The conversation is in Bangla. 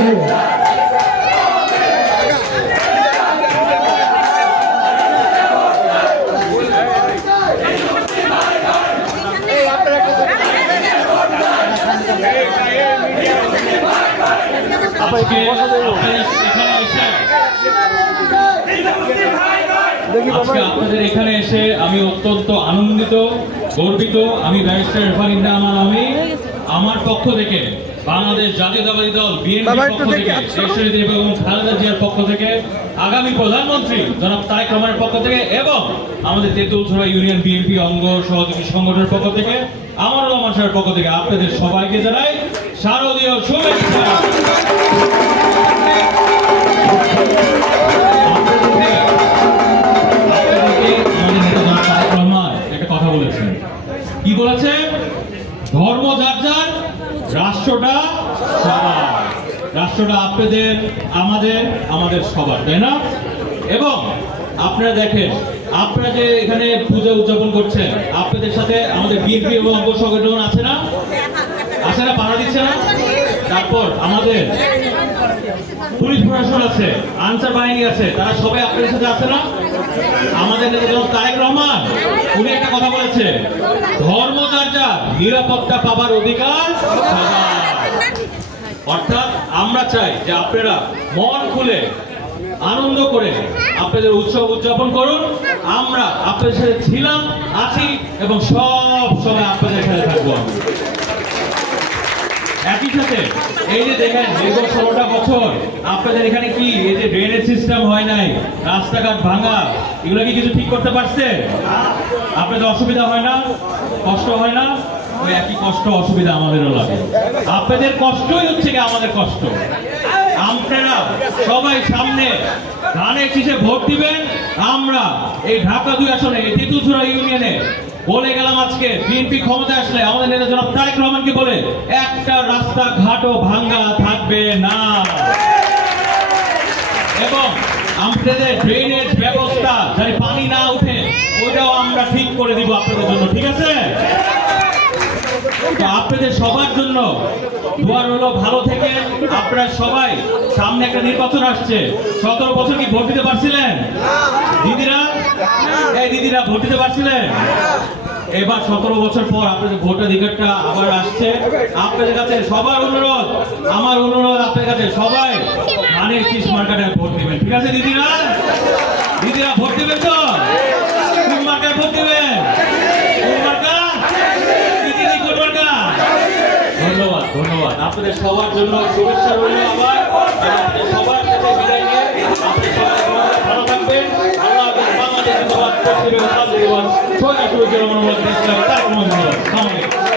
আসছে আজকে আপনাদের এখানে এসে আমি অত্যন্ত আনন্দিত, গর্বিত, আমি ব্যারিস্টার ইরফান ইন্দা আমার আমি আমার পক্ষ থেকে বাংলাদেশ জাতীয়তাবাদী দল বিএনপি পক্ষ থেকে শেষরীতি এবং খালেদা জিয়ার পক্ষ থেকে আগামী প্রধানমন্ত্রী জনাব তারেক রহমানের পক্ষ থেকে এবং আমাদের তেঁতুলছড়া ইউনিয়ন বিএনপি অঙ্গ সহযোগী সংগঠনের পক্ষ থেকে আমার রহমান সাহের পক্ষ থেকে আপনাদের সবাইকে জানাই শারদীয় শুভেচ্ছা। কি বলেছে ধর্ম যার যার রাষ্ট্রটা সবার। রাষ্ট্রটা আপনাদের, আমাদের আমাদের সবার, তাই না? এবং আপনারা দেখেন, আপনারা যে এখানে পূজা উদযাপন করছেন, আপনাদের সাথে আমাদের বিএনপি এবং অঙ্গ সংগঠন আছে না? আছে না পাড়া দিচ্ছে না? তারপর আমাদের পুলিশ প্রশাসন আছে, আনসার বাহিনী আছে, তারা সবাই আপনাদের সাথে আছে না? আমাদের নেতা তারেক রহমান। উনি একটা কথা বলেছে, ধর্ম যার নিরাপত্তা পাবার অধিকার অর্থাৎ আমরা চাই যে আপনারা মন খুলে, আনন্দ করে আপনাদের উৎসব উদযাপন করুন। আমরা আপনাদের সাথে ছিলাম, আছি এবং সব সময় আপনাদের সাথে থাকব। ষোলোটা বছর। আপনাদের এখানে কি, এই যে সিস্টেম হয় নাই, রাস্তাঘাট ভাঙা, এগুলো কি কিছু ঠিক করতে পারছে? কষ্ট হয় না? ওই একই কষ্ট, অসুবিধা আমাদেরও আপনাদের কষ্টই হচ্ছে কি আমাদের কষ্ট। আপনারা সবাই সামনে ধানের শীষে ভোট দিবেন, আমরা এই ঢাকা দুই আসনে তেঁতুলছড়া ইউনিয়নে বলে গেলাম আজকে, বিএনপি ক্ষমতা আসলে আমাদের নেতা জনাব তারেক রহমানকে বলে, একটা রাস্তা ঘাটও ভাঙ্গা থাকবে না। এবং আপনাদের ড্রেনেজ ব্যবস্থা যাতে পানি না উঠে ওটাও আমরা ঠিক করে দিব আপনাদের জন্য, ঠিক আছে? আপনাদের সবার জন্য দুয়ার হলো ভালো থেকে আপনারা সবাই সামনে একটা নির্বাচন আসছে। সতেরো বছর কি ভোট দিতে পারছিলেন? দিদিরা? এই দিদিরা, ভোট দিতে পারছিলেন এবার সতেরো বছর পর আপনাদের ভোটাধিকারটা আবার আসছে। আপনাদের কাছে সবার অনুরোধ, আমার অনুরোধ আপনাদের কাছে সবাই ধানের শীষ মার্কাটায় ভোট দিবেন। ঠিক আছে দিদিরা? দিদিরা, ভোট দিবেন তো? কোন ভোট দিবেন? কোন মার্কা? ধন্যবাদ ধন্যবাদ। আপনাদের সবার জন্য শুভেচ্ছা রইল আবার। হাফেজ বাংলাদেশ জিন্দাবাদ পশ্চিমবঙ্গ জিন্দাবাদ সৈয়দ আশুর জামান মোহাম্মদ ইসলাম তারেক